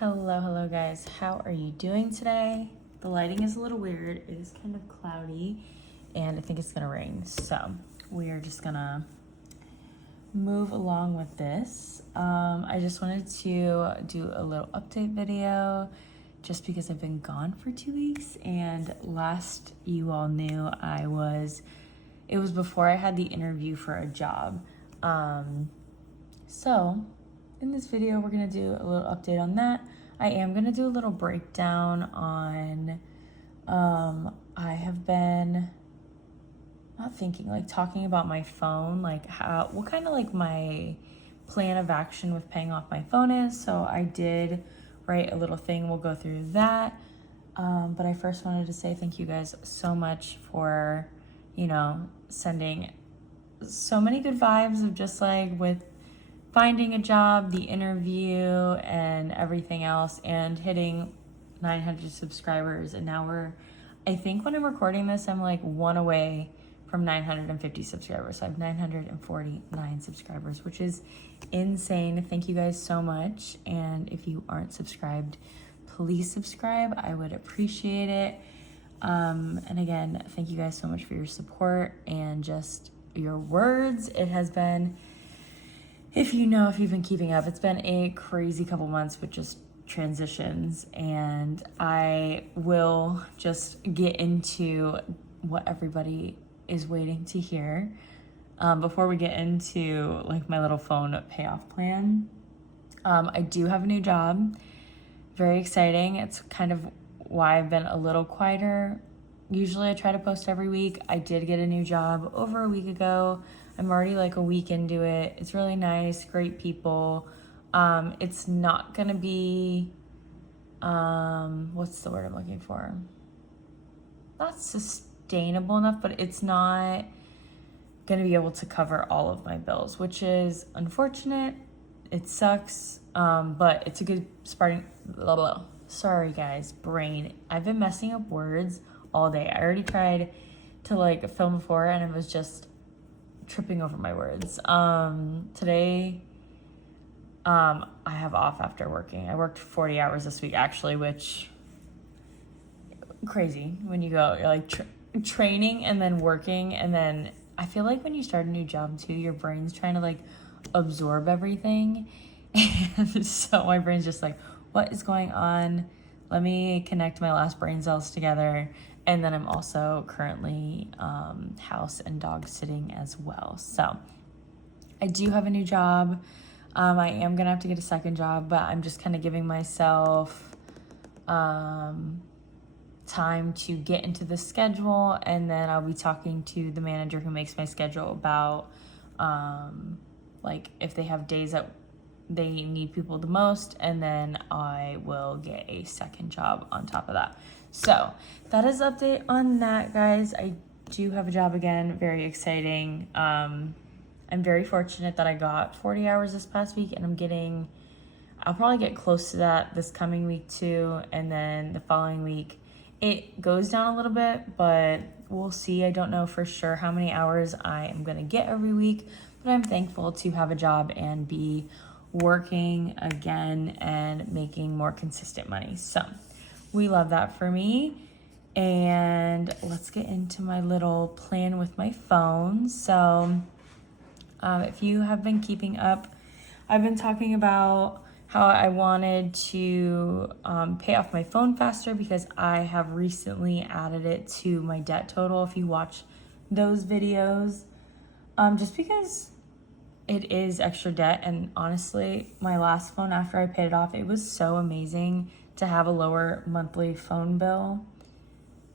Hello guys. How are you doing today? The lighting is a little weird. It is kind of cloudy and I think it's gonna rain. So we are just gonna move along with this. I just wanted to do a little update video just because I've been gone for 2 weeks, and last you all knew it was before I had the interview for a job. So in this video, we're gonna do a little update on that. I am gonna do a little breakdown on, I have been talking about my phone, like what kind of like my plan of action with paying off my phone is. So I did write a little thing, we'll go through that. But I first wanted to say thank you guys so much for, sending so many good vibes of just like with finding a job, the interview, and everything else, and hitting 900 subscribers. And now I think when I'm recording this, I'm like one away from 950 subscribers. So I have 949 subscribers, which is insane. Thank you guys so much. And if you aren't subscribed, please subscribe. I would appreciate it. And again, thank you guys so much for your support and just your words. It has been, if you've been keeping up, it's been a crazy couple months with just transitions, and I will just get into what everybody is waiting to hear. Before we get into like my little phone payoff plan, I do have a new job. Very exciting. It's kind of why I've been a little quieter. Usually I try to post every week. I did get a new job over a week ago. I'm already like a week into it. It's really nice, great people. It's not gonna be, what's the word I'm looking for? Not sustainable enough, but it's not gonna be able to cover all of my bills, which is unfortunate. It sucks, but it's a good starting, blah, blah. Sorry guys, brain. I've been messing up words all day. I already tried to like film before and it was just tripping over my words. Today, I have off after working. I worked 40 hours this week actually, which crazy when you go, you're like training and then working. And then I feel like when you start a new job too, your brain's trying to like absorb everything. And so my brain's just like, what is going on? Let me connect my last brain cells together. And then I'm also currently house and dog sitting as well. So I do have a new job. I am gonna have to get a second job, but I'm just kind of giving myself time to get into the schedule, and then I'll be talking to the manager who makes my schedule about like if they have days that they need people the most, and then I will get a second job on top of that. So that is update on that, guys. I do have a job again, very exciting. I'm very fortunate that I got 40 hours this past week, and I'll probably get close to that this coming week too, and then the following week it goes down a little bit, but we'll see. I don't know for sure how many hours I am gonna get every week, but I'm thankful to have a job and be working again and making more consistent money. So we love that for me. And let's get into my little plan with my phone. So if you have been keeping up, I've been talking about how I wanted to pay off my phone faster because I have recently added it to my debt total. If you watch those videos, just because it is extra debt. And honestly, my last phone, after I paid it off, it was so amazing to have a lower monthly phone bill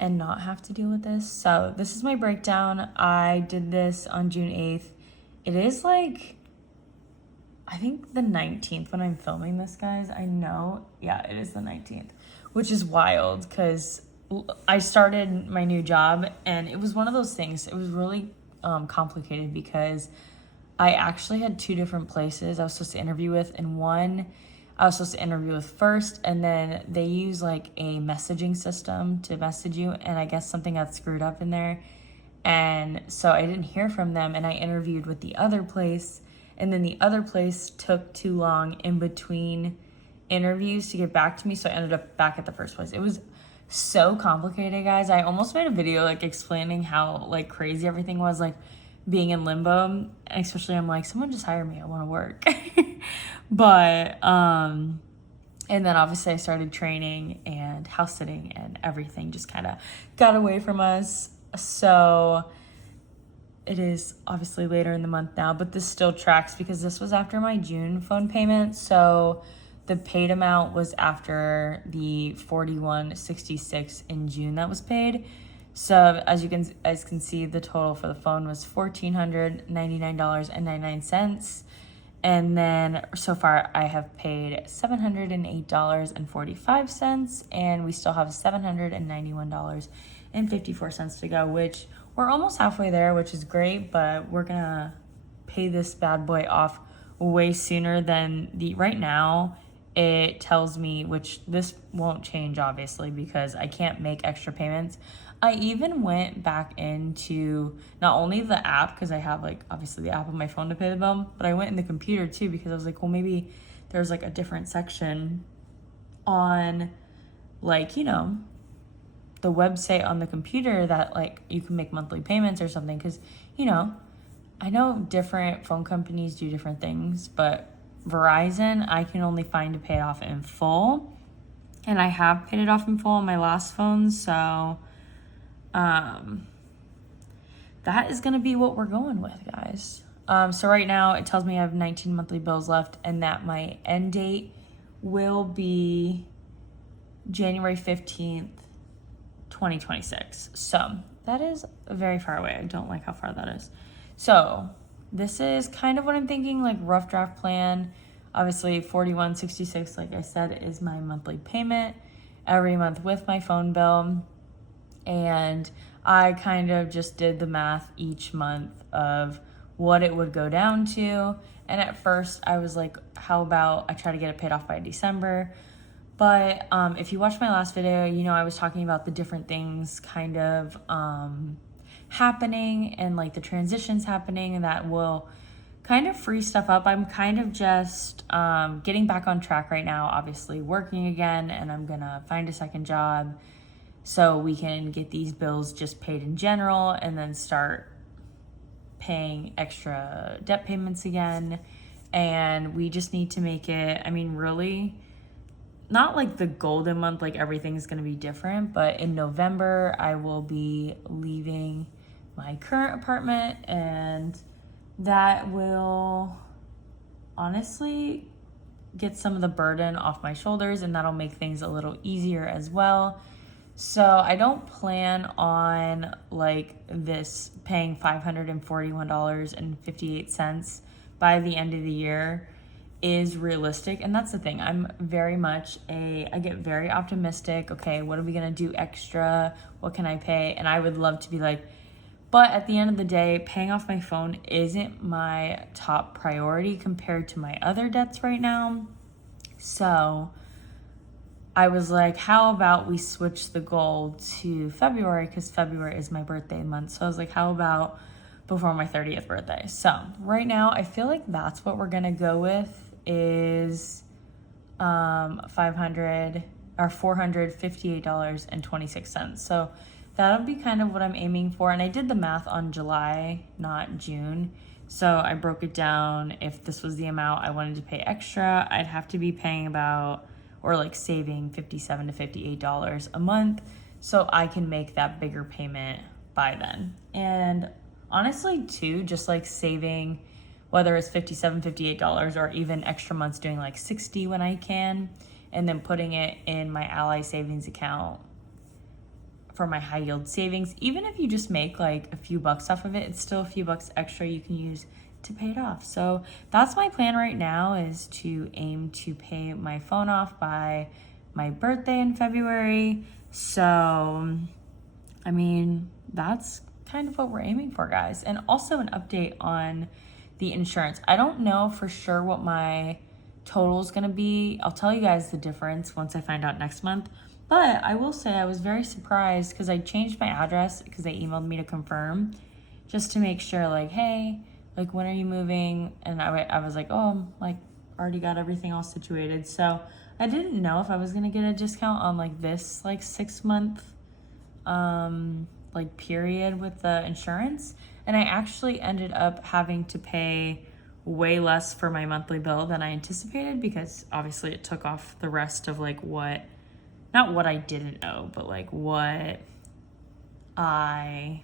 and not have to deal with this. So this is my breakdown. I did this on June 8th. It is like, I think the 19th when I'm filming this, guys. I know, yeah, it is the 19th, which is wild because I started my new job and it was one of those things. It was really complicated because I actually had two different places I was supposed to interview with, and one I was supposed to interview with first, and then they use like a messaging system to message you, and I guess something got screwed up in there, and so I didn't hear from them, and I interviewed with the other place, and then the other place took too long in between interviews to get back to me, so I ended up back at the first place. It was so complicated, guys. I almost made a video like explaining how like crazy everything was, like being in limbo. And especially I'm like, someone just hire me, I want to work. But and then obviously I started training, and house sitting and everything just kind of got away from us. So it is obviously later in the month now, but this still tracks because this was after my June phone payment. So the paid amount was after the $41.66 in June that was paid. So as you can see, the total for the phone was $1,499.99. And then so far I have paid $708.45, and we still have $791.54 to go, which we're almost halfway there, which is great, but we're gonna pay this bad boy off way sooner than right now. It tells me, which this won't change obviously because I can't make extra payments. I even went back into not only the app, because I have like obviously the app on my phone to pay the bill, but I went in the computer too because I was like, well, maybe there's like a different section on like, you know, the website on the computer that like you can make monthly payments or something. Because, you know, I know different phone companies do different things, but Verizon, I can only find to pay it off in full. And I have paid it off in full on my last phone, so that is going to be what we're going with, guys. So right now it tells me I have 19 monthly bills left, and that my end date will be January 15th, 2026. So that is very far away. I don't like how far that is. So this is kind of what I'm thinking, like rough draft plan. Obviously $41.66, like I said, is my monthly payment every month with my phone bill. And I kind of just did the math each month of what it would go down to. And at first I was like, how about I try to get it paid off by December? But if you watched my last video, you know I was talking about the different things kind of happening and like the transitions happening, and that will kind of free stuff up. I'm kind of just getting back on track right now, obviously working again, and I'm gonna find a second job so we can get these bills just paid in general and then start paying extra debt payments again. And we just need to make it, I mean, really not like the golden month, like everything's gonna be different, but in November I will be leaving my current apartment, and that will honestly get some of the burden off my shoulders, and that'll make things a little easier as well. So I don't plan on like this paying $541.58 by the end of the year is realistic. And that's the thing, I'm very much I get very optimistic. Okay, what are we gonna do extra? What can I pay? And I would love to be like, but at the end of the day, paying off my phone isn't my top priority compared to my other debts right now. So I was like, how about we switch the goal to February, because February is my birthday month. So I was like, how about before my 30th birthday? So right now I feel like that's what we're gonna go with, is $458.26. So that'll be kind of what I'm aiming for. And I did the math on July, not June. So I broke it down. If this was the amount I wanted to pay extra, I'd have to be paying about, or like saving $57 to $58 a month, so I can make that bigger payment by then. And honestly too, just like saving, whether it's $57, $58 or even extra months doing like 60 when I can, and then putting it in my Ally savings account for my high yield savings. Even if you just make like a few bucks off of it, it's still a few bucks extra you can use to pay it off. So that's my plan right now, is to aim to pay my phone off by my birthday in February. So I mean, that's kind of what we're aiming for, guys. And also an update on the insurance. I don't know for sure what my total is gonna be. I'll tell you guys the difference once I find out next month. But I will say I was very surprised because I changed my address because they emailed me to confirm, just to make sure, like, hey, like, when are you moving? And I was like, oh, I'm like already got everything all situated. So I didn't know if I was gonna get a discount on like this like 6 month like period with the insurance, and I actually ended up having to pay way less for my monthly bill than I anticipated, because obviously it took off the rest of like what, not what I didn't owe, but like what I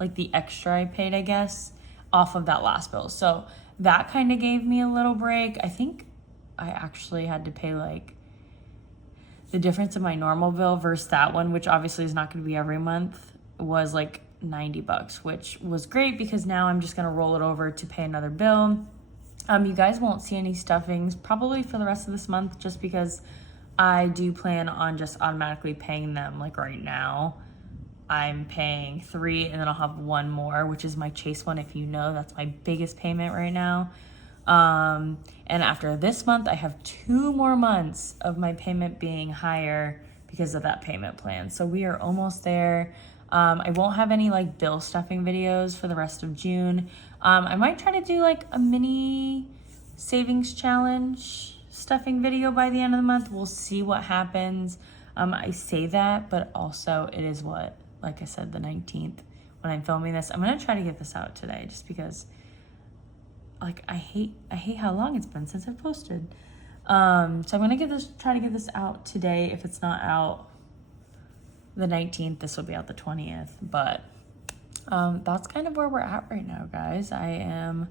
like the extra I paid, I guess, off of that last bill. So that kind of gave me a little break. I think I actually had to pay like the difference of my normal bill versus that one, which obviously is not going to be every month, was like $90, which was great because now I'm just going to roll it over to pay another bill. You guys won't see any stuffings probably for the rest of this month, just because I do plan on just automatically paying them. Like right now, I'm paying 3 and then I'll have one more, which is my Chase one. If you know, that's my biggest payment right now. And after this month, I have 2 more months of my payment being higher because of that payment plan. So we are almost there. I won't have any like bill stuffing videos for the rest of June. I might try to do like a mini savings challenge stuffing video by the end of the month. We'll see what happens. I say that, but also it is what, like I said, the 19th when I'm filming this. I'm going to try to get this out today just because like I hate how long it's been since I've posted. So I'm going to try to get this out today. If it's not out the 19th, this will be out the 20th, but that's kind of where we're at right now, guys. I am,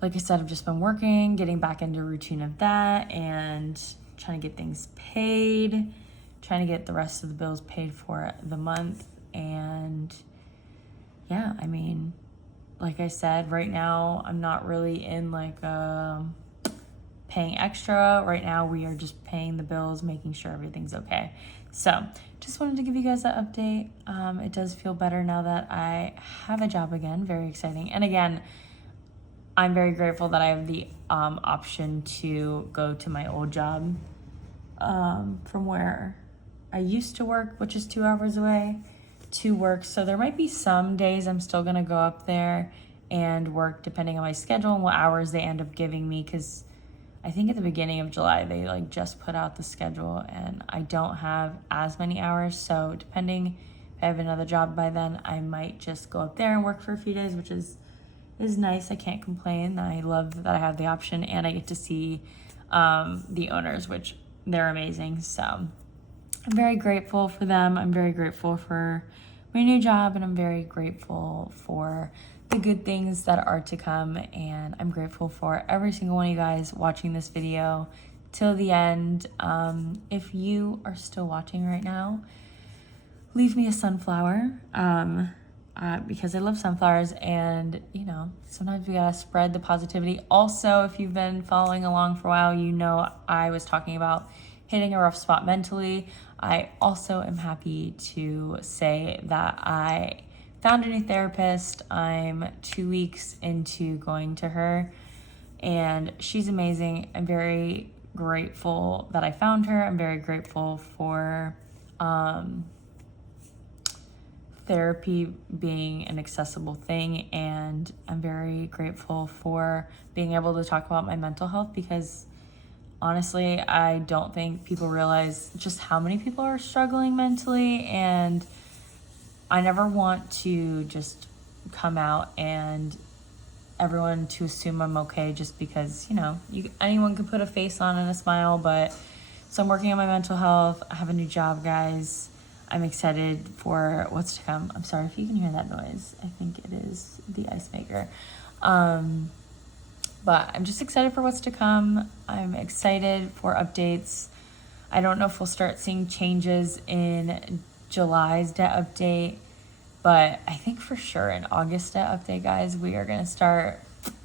like I said, I've just been working, getting back into a routine of that, and trying to get things paid, trying to get the rest of the bills paid for the month. And yeah, I mean, like I said, right now I'm not really in like paying extra. Right now we are just paying the bills, making sure everything's okay. So just wanted to give you guys that update. It does feel better now that I have a job again. Very exciting. And again, I'm very grateful that I have the option to go to my old job from where I used to work, which is 2 hours away, to work. So there might be some days I'm still going to go up there and work depending on my schedule and what hours they end up giving me, because I think at the beginning of July they like just put out the schedule and I don't have as many hours. So depending if I have another job by then, I might just go up there and work for a few days, which is nice. I can't complain. I love that I have the option and I get to see the owners, which they're amazing. So I'm very grateful for them. I'm very grateful for my new job, and I'm very grateful for the good things that are to come. And I'm grateful for every single one of you guys watching this video till the end. If you are still watching right now, leave me a sunflower. Because I love sunflowers, and you know, sometimes we gotta spread the positivity. Also, if you've been following along for a while, you know I was talking about hitting a rough spot mentally. I also am happy to say that I found a new therapist. I'm 2 weeks into going to her, and she's amazing. I'm very grateful that I found her. I'm very grateful for therapy being an accessible thing, and I'm very grateful for being able to talk about my mental health, because honestly, I don't think people realize just how many people are struggling mentally, and I never want to just come out and everyone to assume I'm okay just because, you know, anyone can put a face on and a smile. But so I'm working on my mental health. I have a new job, guys. I'm excited for what's to come. I'm sorry if you can hear that noise. I think it is the ice maker. But I'm just excited for what's to come. I'm excited for updates. I don't know if we'll start seeing changes in July's debt update, but I think for sure in August debt update, guys, we are going to start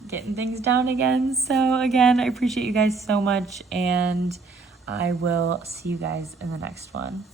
getting things down again. So again, I appreciate you guys so much, and I will see you guys in the next one.